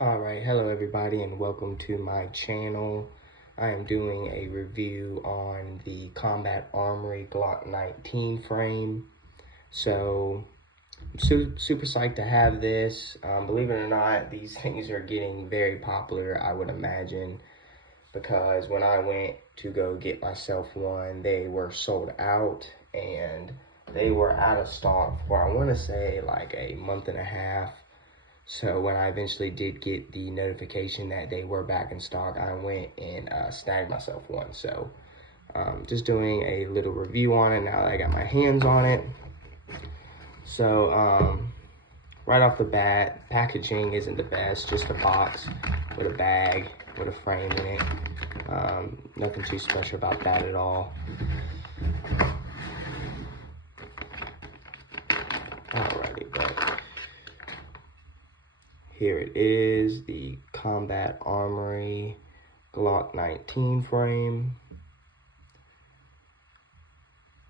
Alright, hello everybody and welcome to my channel. I am doing a review on the Combat Armory Glock 19 frame. So, I'm super psyched to have this. Believe it or not, these things are getting very popular, I would imagine, because when I went to go get myself one, they were sold out and they were out of stock for, I want to say, like a month and a half. So when I eventually did get the notification that they were back in stock, I went and snagged myself one. So just doing a little review on it now that I got my hands on it. So right off the bat, packaging isn't the best, just a box with a bag with a frame in it. Nothing too special about that at all. Alrighty, but here it is, the Combat Armory Glock 19 frame.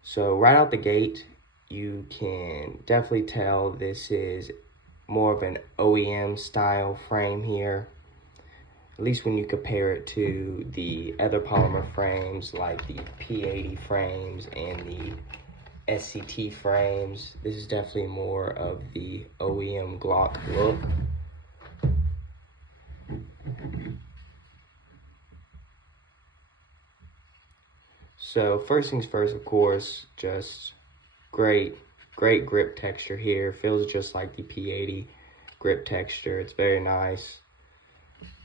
So right out the gate, you can definitely tell this is more of an OEM style frame here. At least when you compare it to the other polymer frames like the P80 frames and the SCT frames. This is definitely more of the OEM Glock look. So first things first, of course, just great grip texture here. Feels just like the P80 grip texture. It's very nice.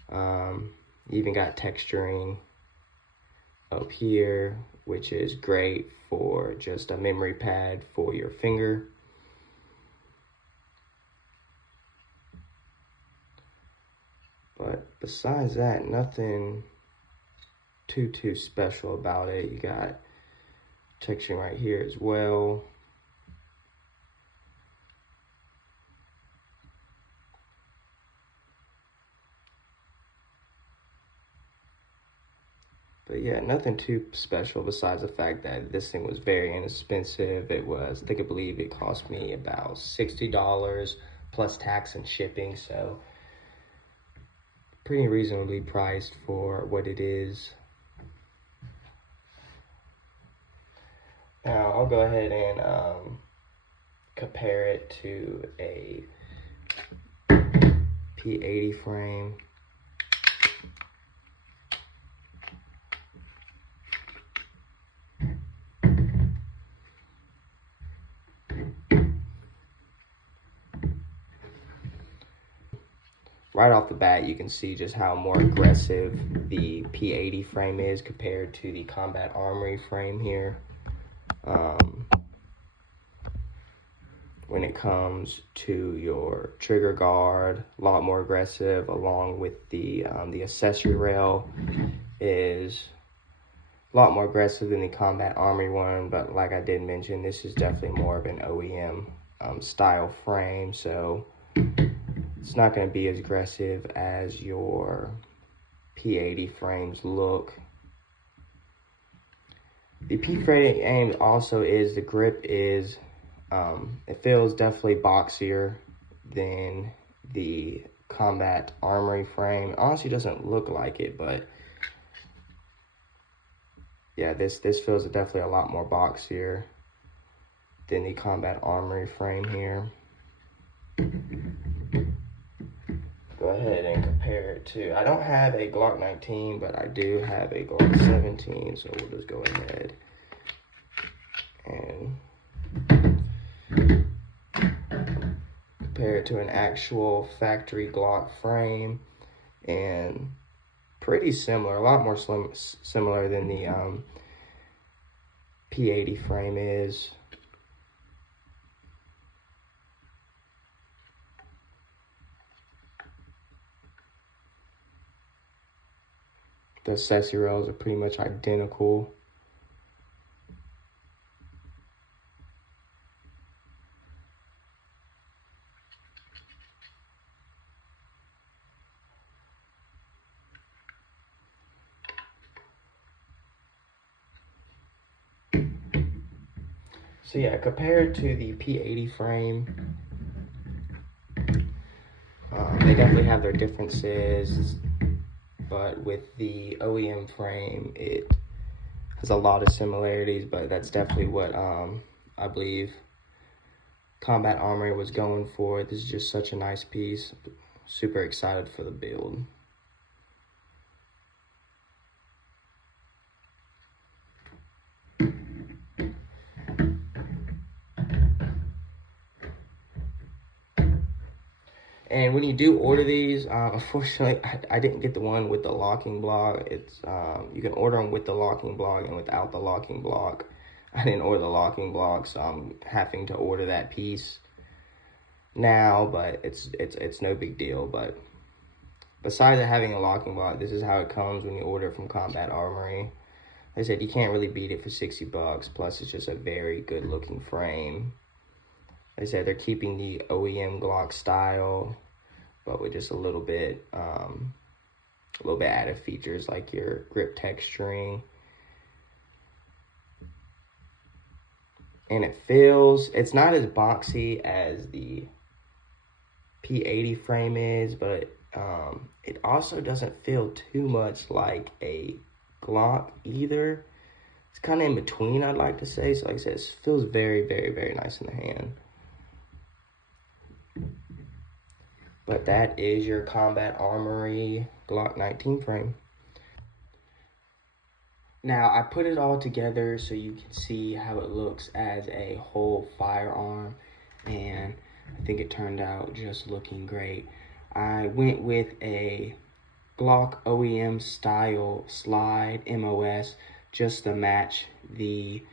Even got texturing up here, which is great for just a memory pad for your finger. But besides that, nothing too special about it. You got texturing right here as well. But yeah, nothing too special besides the fact that this thing was very inexpensive. It was, I believe it cost me about $60 plus tax and shipping, so pretty reasonably priced for what it is. Now I'll go ahead and compare it to a P80 frame. Right off the bat, you can see just how more aggressive the P80 frame is compared to the Combat Armory frame here. When it comes to your trigger guard, a lot more aggressive, along with the accessory rail is a lot more aggressive than the Combat Armory one, but like I did mention, this is definitely more of an OEM style frame, so it's not going to be as aggressive as your P80 frames look. The P frame also is, the grip is, it feels definitely boxier than the Combat Armory frame. Honestly, doesn't look like it, but yeah, this feels definitely a lot more boxier than the Combat Armory frame here. Go ahead and compare it to, I don't have a Glock 19, but I do have a Glock 17, so we'll just go ahead and compare it to an actual factory Glock frame, and pretty similar, a lot more similar than the P80 frame is. The accessory rails are pretty much identical. So yeah, compared to the P80 frame, they definitely have their differences, but with the OEM frame, it has a lot of similarities, but that's definitely what I believe Combat Armory was going for. This is just such a nice piece. Super excited for the build. And when you do order these, unfortunately, I didn't get the one with the locking block. It's you can order them with the locking block and without the locking block. I didn't order the locking block, so I'm having to order that piece now. But it's no big deal. But besides it having a locking block, this is how it comes when you order it from Combat Armory. Like I said, you can't really beat it for 60 bucks. Plus, it's just a very good looking frame. Like I said, they're keeping the OEM Glock style, but with just a little bit added features like your grip texturing. And it's not as boxy as the P80 frame is, but it also doesn't feel too much like a Glock either. It's kind of in between, I'd like to say. So like I said, it feels very, very, very nice in the hand. But that is your Combat Armory Glock 19 frame. Now, I put it all together so you can see how it looks as a whole firearm, and I think it turned out just looking great. I went with a Glock OEM style slide MOS just to match the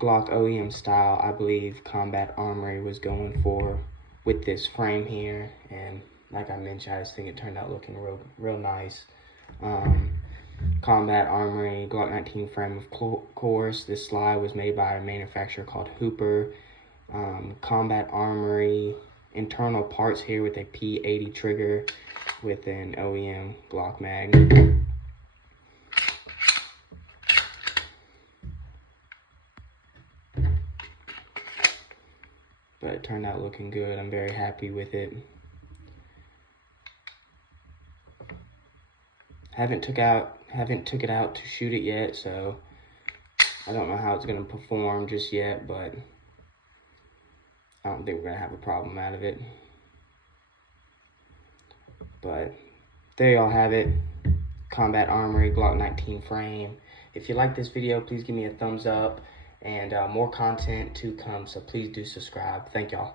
Glock OEM style I believe Combat Armory was going for with this frame here. And like I mentioned, I just think it turned out looking real nice. Combat Armory Glock 19 frame, of course. This slide was made by a manufacturer called Hooper. Combat Armory internal parts here with a P80 trigger with an OEM Glock mag. But it turned out looking good. I'm very happy with it. Haven't took it out to shoot it yet, so I don't know how it's gonna perform just yet, but I don't think we're gonna have a problem out of it. But there y'all have it. Combat Armory Glock 19 frame. If you like this video, please give me a thumbs up, and more content to come, so please do subscribe. Thank y'all.